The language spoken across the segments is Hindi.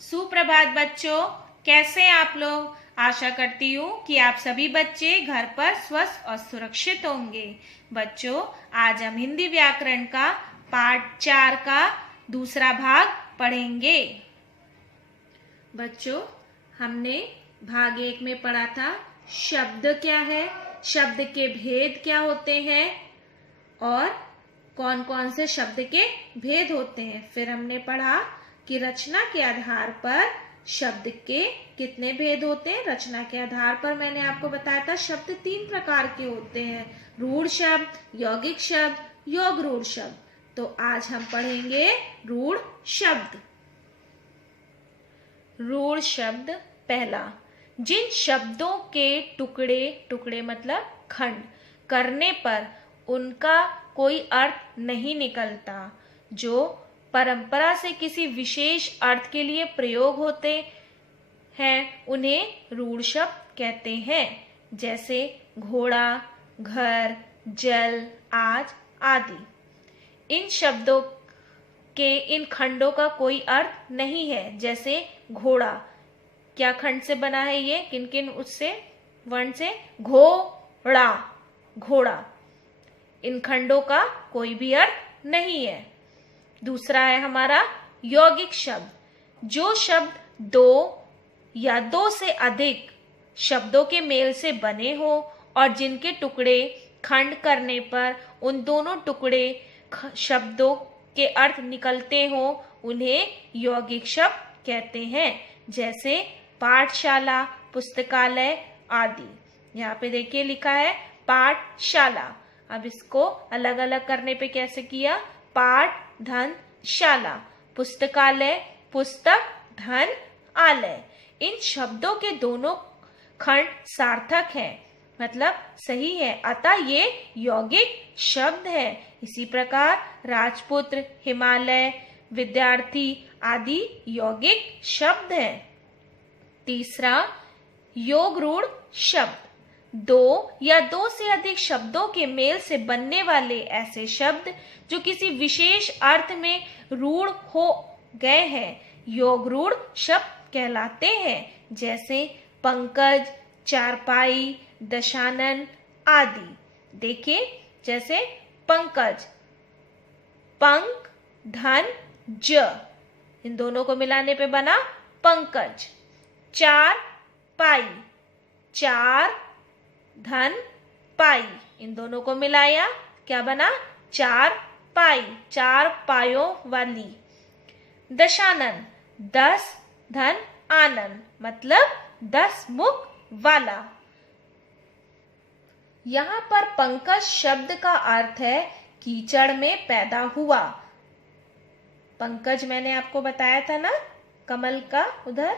सुप्रभात बच्चों, कैसे हैं आप लोग। आशा करती हूँ कि आप सभी बच्चे घर पर स्वस्थ और सुरक्षित होंगे। बच्चों, आज हम हिंदी व्याकरण का पाठ 4 का दूसरा भाग पढ़ेंगे। बच्चों, हमने भाग 1 में पढ़ा था शब्द क्या है, शब्द के भेद क्या होते हैं और कौन कौन से शब्द के भेद होते हैं। फिर हमने पढ़ा कि रचना के आधार पर शब्द के कितने भेद होते हैं। रचना के आधार पर मैंने आपको बताया था शब्द 3 प्रकार के होते हैं, रूढ़ शब्द, यौगिक शब्द, योग रूढ़ शब्द। तो आज हम पढ़ेंगे रूढ़ शब्द। रूढ़ शब्द पहला, जिन शब्दों के टुकड़े टुकड़े मतलब खंड करने पर उनका कोई अर्थ नहीं निकलता, जो परंपरा से किसी विशेष अर्थ के लिए प्रयोग होते हैं, उन्हें रूढ़ शब्द कहते हैं। जैसे घोड़ा, घर, जल, आज आदि। इन शब्दों के इन खंडों का कोई अर्थ नहीं है। जैसे घोड़ा, क्या खंड से बना है ये, किन किन उससे वर्ण से, घोड़ा, घोड़ा। इन खंडों का कोई भी अर्थ नहीं है। दूसरा है हमारा यौगिक शब्द, जो शब्द 2 या 2 से अधिक शब्दों के मेल से बने हो और जिनके टुकड़े खंड करने पर उन दोनों टुकड़े शब्दों के अर्थ निकलते हो, उन्हें यौगिक शब्द कहते हैं। जैसे पाठशाला, पुस्तकालय आदि। यहाँ पे देखिए लिखा है पाठशाला। अब इसको अलग अलग करने पे कैसे किया, पाठ धन शाला, पुस्तकालय पुस्तक धन आलय। इन शब्दों के दोनों खंड सार्थक हैं, मतलब सही है, अतः ये यौगिक शब्द है। इसी प्रकार राजपुत्र, हिमालय, विद्यार्थी आदि यौगिक शब्द हैं। तीसरा योग रूढ़ शब्द, 2 या 2 से अधिक शब्दों के मेल से बनने वाले ऐसे शब्द जो किसी विशेष अर्थ में रूढ़ हो गए हैं, योग रूढ़ शब्द कहलाते हैं। जैसे पंकज, चारपाई, दशानन आदि। देखिए जैसे पंकज, पंक धन ज, इन दोनों को मिलाने पे बना पंकज। चार पाई, चार धन पाई, इन दोनों को मिलाया क्या बना, चार पाई, 4 पायों वाली। दशानन, 10 धन आनन, मतलब 10 मुख वाला। यहाँ पर पंकज शब्द का अर्थ है कीचड़ में पैदा हुआ। पंकज मैंने आपको बताया था ना, कमल का उधर,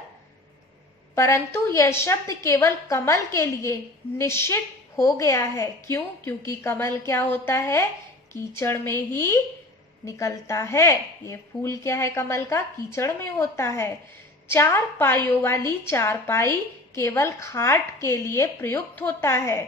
परंतु यह शब्द केवल कमल के लिए निश्चित हो गया है। क्यों? क्योंकि कमल क्या होता है, कीचड़ में ही निकलता है। ये फूल क्या है कमल का, कीचड़ में होता है। 4 पायों वाली चारपाई केवल खाट के लिए प्रयुक्त होता है।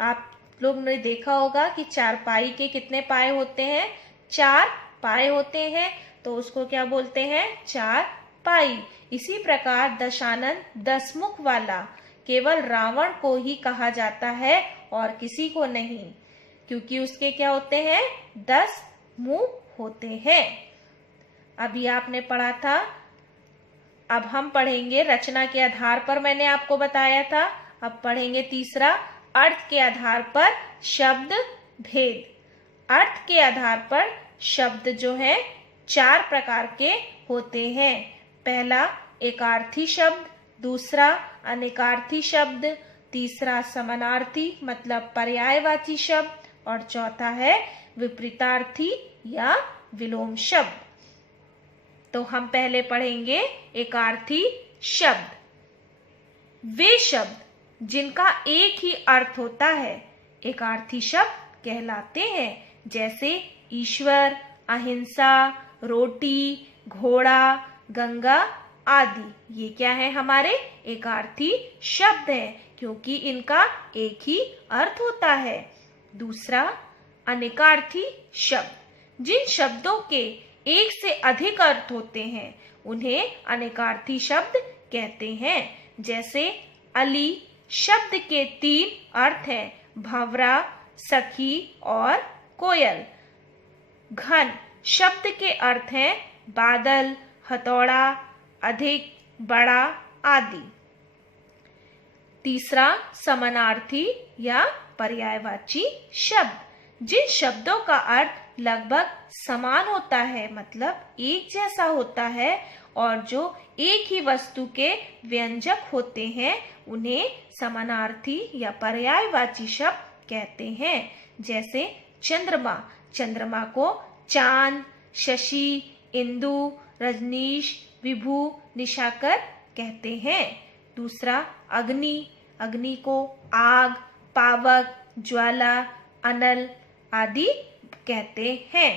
आप लोग ने देखा होगा कि चारपाई के कितने पाए होते हैं, 4 पाए होते हैं, तो उसको क्या बोलते हैं, चार पाई। इसी प्रकार दशानन, 10 मुख वाला, केवल रावण को ही कहा जाता है और किसी को नहीं, क्योंकि उसके क्या होते हैं, 10 मुंह होते हैं। अभी आपने पढ़ा था। अब हम पढ़ेंगे रचना के आधार पर, मैंने आपको बताया था। अब पढ़ेंगे तीसरा, अर्थ के आधार पर शब्द भेद। अर्थ के आधार पर शब्द जो है 4 प्रकार के होते हैं। पहला एकार्थी शब्द, दूसरा अनेकार्थी शब्द, तीसरा समानार्थी मतलब पर्यायवाची शब्द, और चौथा है विपरीतार्थी या विलोम शब्द। तो हम पहले पढ़ेंगे एकार्थी शब्द। वे शब्द जिनका एक ही अर्थ होता है एकार्थी शब्द कहलाते हैं। जैसे ईश्वर, अहिंसा, रोटी, घोड़ा, गंगा आदि। ये क्या है, हमारे एकार्थी शब्द हैं, क्योंकि इनका एक ही अर्थ होता है। दूसरा अनेकार्थी शब्द, जिन शब्दों के एक से अधिक अर्थ होते हैं उन्हें अनेकार्थी शब्द कहते हैं। जैसे अली शब्द के 3 अर्थ हैं, भंवरा, सखी और कोयल। घन शब्द के अर्थ हैं बादल, हथौड़ा, अधिक, बड़ा आदि। तीसरा समानार्थी या पर्यायवाची शब्द, जिन शब्दों का अर्थ लगभग समान होता है, मतलब एक जैसा होता है, और जो एक ही वस्तु के व्यंजक होते हैं, उन्हें समानार्थी या पर्यायवाची शब्द कहते हैं। जैसे चंद्रमा, चंद्रमा को चांद, शशि, इंदु, रजनीश, विभु, निशाकर कहते हैं। दूसरा अग्नि, अग्नि को आग, पावक, ज्वाला, अनल आदि कहते हैं।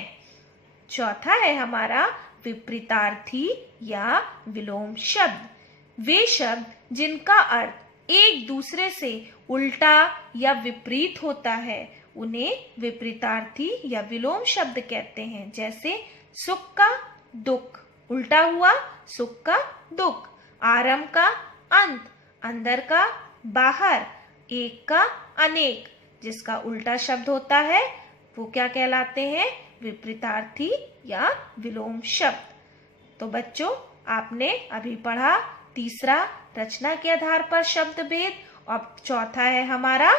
चौथा है हमारा विपरीतार्थी या विलोम शब्द, वे शब्द जिनका अर्थ एक दूसरे से उल्टा या विपरीत होता है, उन्हें विपरीतार्थी या विलोम शब्द कहते हैं। जैसे सुख का दुख, उल्टा हुआ सुख का दुख, आरंभ का अंत, अंदर का बाहर, एक का अनेक, जिसका उल्टा शब्द होता है वो क्या कहलाते हैं? विपरीतार्थी या विलोम शब्द। तो बच्चों, आपने अभी पढ़ा तीसरा रचना के आधार पर शब्द भेद, और चौथा है हमारा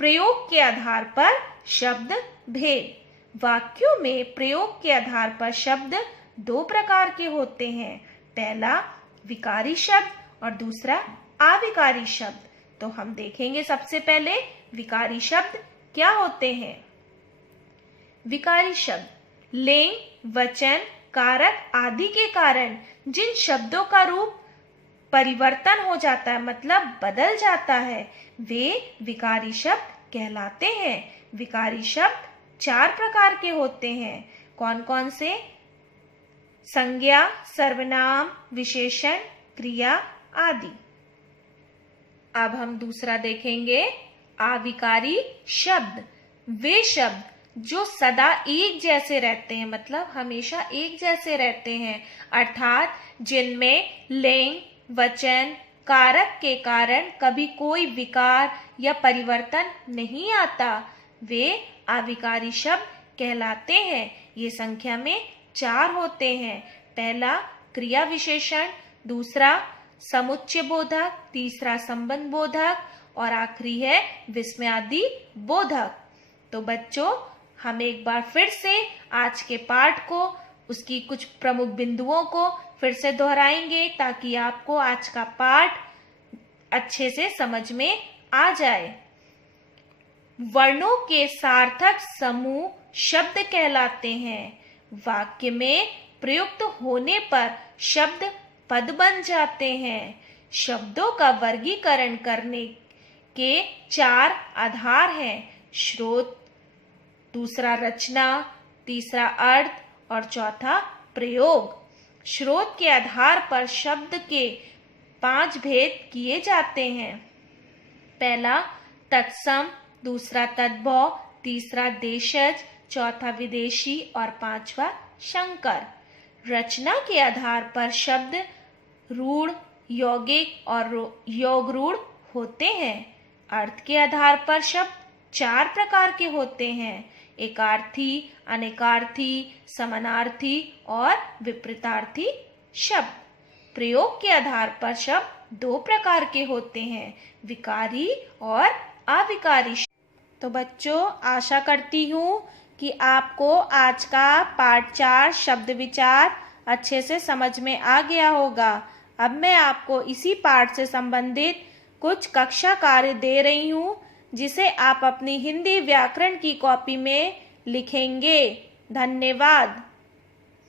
प्रयोग के आधार पर शब्द भेद। वाक्यों में प्रयोग के आधार पर शब्द 2 प्रकार के होते हैं, पहला विकारी शब्द और दूसरा अविकारी शब्द। तो हम देखेंगे सबसे पहले विकारी शब्द क्या होते हैं। विकारी शब्द लिंग, वचन, कारक आदि के कारण जिन शब्दों का रूप परिवर्तन हो जाता है, मतलब बदल जाता है, वे विकारी शब्द कहलाते हैं। विकारी शब्द 4 प्रकार के होते हैं। कौन कौन से? संज्ञा, सर्वनाम, विशेषण, क्रिया आदि। अब हम दूसरा देखेंगे अविकारी शब्द, वे शब्द जो सदा एक जैसे रहते हैं, मतलब हमेशा एक जैसे रहते हैं, अर्थात जिनमें लिंग, वचन, कारक के कारण कभी कोई विकार या परिवर्तन नहीं आता, वे अविकारी शब्द कहलाते हैं। ये संख्या में 4 होते हैं। पहला क्रिया विशेषण, दूसरा समुच्चय बोधक, तीसरा संबंध बोधक और आखिरी है विस्मयादि बोधक। तो बच्चों, हम एक बार फिर से आज के पाठ को, उसकी कुछ प्रमुख बिंदुओं को फिर से दोहराएंगे ताकि आपको आज का पाठ अच्छे से समझ में आ जाए। वर्णों के सार्थक समूह शब्द कहलाते हैं। वाक्य में प्रयुक्त होने पर शब्द पद बन जाते हैं। शब्दों का वर्गीकरण करने के 4 आधार हैं, स्रोत, दूसरा रचना, तीसरा अर्थ और चौथा प्रयोग। स्रोत के आधार पर शब्द के 5 भेद किए जाते हैं। पहला तत्सम, दूसरा तद्भव, तीसरा देशज, चौथा विदेशी और 5वां शंकर। रचना के आधार पर शब्द रूढ़, यौगिक और योग रूढ़ होते हैं। अर्थ के आधार पर शब्द 4 प्रकार के होते हैं, एकार्थी, अनेकार्थी, समानार्थी और विपरीतार्थी शब्द। प्रयोग के आधार पर शब्द 2 प्रकार के होते हैं, विकारी और अविकारी। तो बच्चों, आशा करती हूँ कि आपको आज का पाठ 4 शब्द विचार अच्छे से समझ में आ गया होगा। अब मैं आपको इसी पाठ से संबंधित कुछ कक्षा कार्य दे रही हूँ, जिसे आप अपनी हिंदी व्याकरण की कॉपी में लिखेंगे। धन्यवाद।